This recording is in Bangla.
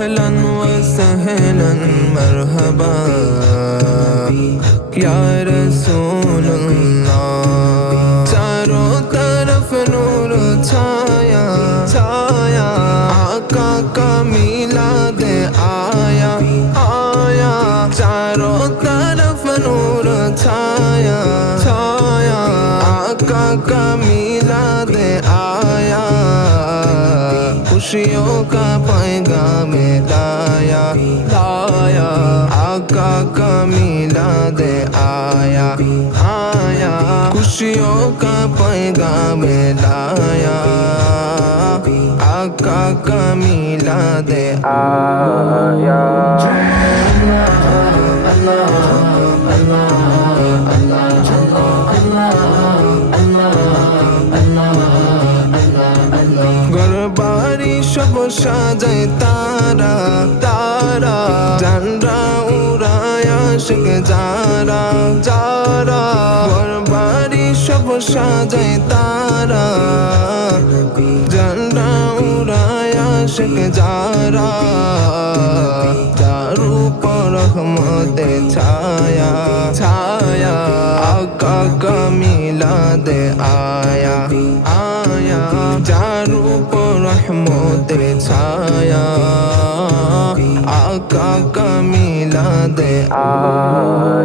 अहलन व सहलन मरहबा या रसूलुल्लाह। चारों तरफ नूर छाया छाया, आका का मिलाद आया आया। चारों तरफ नूर छाया छाया, आका का मिलाद आया। खुशियों का पैगाम लाया लाया, आका का मिलाद आया आया। खुशियों का पैगाम लाया, आका का मिलाद आया। ঘরবাড়ি সব সাজায় তারা তারা, জানরা উড়ায় আশিক যারা যারা। ঘরবাড়ি সব সাজায় তারা, জানরা উড়ায় আশিক যারা। যার উপর রহমতে ছায়া ছায়া, আকা কা মিলাদ আয়া आया। যার উপর রহমতের ছায়া, আকা কা মিলাদ আয়া।